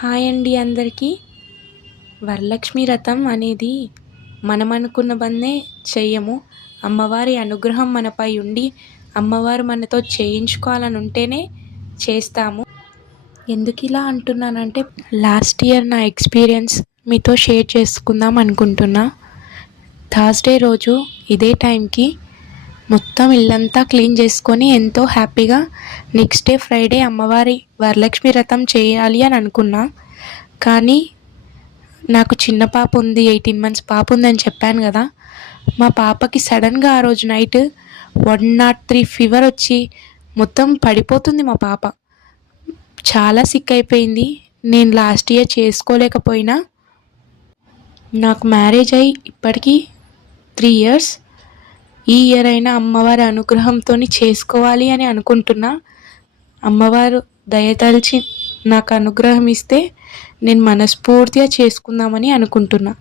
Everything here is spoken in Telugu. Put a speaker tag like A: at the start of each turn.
A: హాయ్ అండి అందరికీ. వరలక్ష్మి రథం అనేది మనం అనుకున్న పనే చెయ్యము అమ్మవారి అనుగ్రహం మనపై ఉండి అమ్మవారు మనతో చేయించుకోవాలని ఉంటేనే చేస్తాము. ఎందుకు ఇలా అంటున్నానంటే లాస్ట్ ఇయర్ నా ఎక్స్పీరియన్స్ మీతో షేర్ చేసుకుందాం అనుకుంటున్నా. థర్స్డే రోజు ఇదే టైంకి మొత్తం ఇల్లంతా క్లీన్ చేసుకొని ఎంతో హ్యాపీగా నెక్స్ట్ డే ఫ్రైడే అమ్మవారి వరలక్ష్మి వ్రతం చేయాలి అని అనుకున్నా. కానీ నాకు చిన్న పాప ఉంది ఎయిటీన్ మంత్స్ పాప ఉందని చెప్పాను కదా. మా పాపకి సడన్గా ఆ రోజు night one nought three fever వచ్చి మొత్తం పడిపోతుంది మా పాప. చాలా సిక్ అయిపోయింది. నేను లాస్ట్ ఇయర్ చేసుకోలేకపోయినా. నాకు మ్యారేజ్ అయ్యి ఇప్పటికీ త్రీ ఇయర్స్ ఈ ఇయర్ అయినా అమ్మవారి అనుగ్రహంతో చేసుకోవాలి అని అనుకుంటున్నా. అమ్మవారు దయతలిచి నాకు అనుగ్రహం ఇస్తే నేను మనస్ఫూర్తిగా చేసుకుందామని అనుకుంటున్నా.